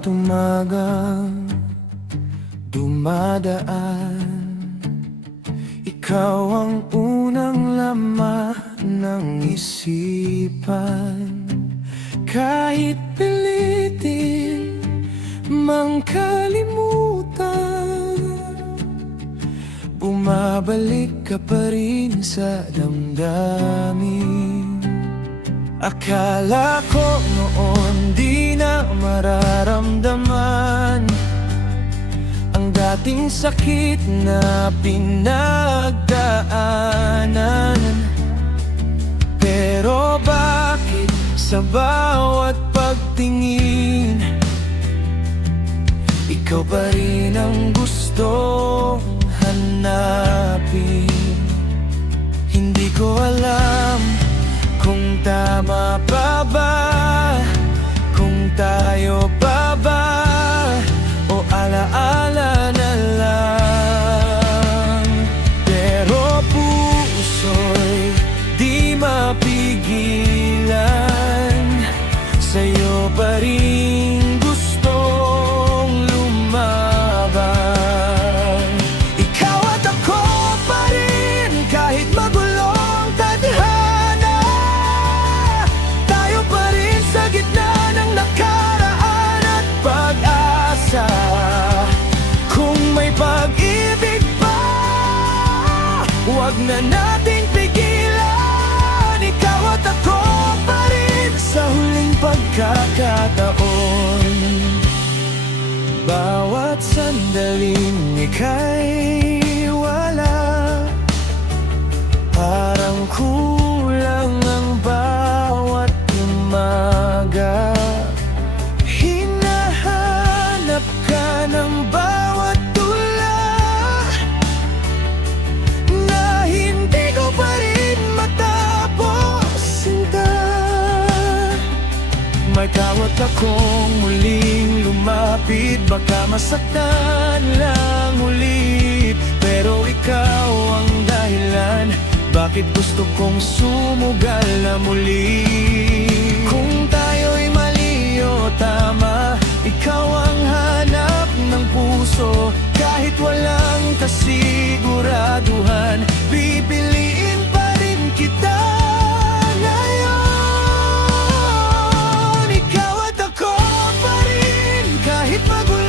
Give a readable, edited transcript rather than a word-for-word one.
Bawat umagang dumadaan, ikaw ang unang laman ng isipan. Kahit pilitin mang kalimutan, bumabalik ka pa rin sa damdamin. Akala ko noon di na mararamdaman ang dating sakit na pinagdaanan. Pero bakit sa bawat pagtingin, ikaw pa rin ang gustong hanapin? Hindi ko alam kung tama pa ba, kung tayo pa ba, o alaala na lang. Pero puso'y di mapigilan, sa'yo pa rin gustong lumaban. Ikaw at ako pa rin kahit magulong tadhana, tayo pa rin sa gitna ng nakaraan at pag-asa. Kung may pag-ibig pa, huwag na nating pigilan. Ikaw at ako pa rin sa huling pagkakataon. Bawat sandaling ika'y wala, parang kulang ang bawat umaga. Hinahanap ka ng bawat tula na hindi ko pa rin matapos sinta. May kawat akong muling lumapit, baka masaktan lang ulit, pero ikaw ang dahilan bakit gusto kong sumugal na muli. Kung tayo'y mali o tama, ikaw ang hanap ng puso. Kahit walang kasiguraduhan, pipiliin pa rin kita ngayon. Ikaw at ako pa rin kahit magulo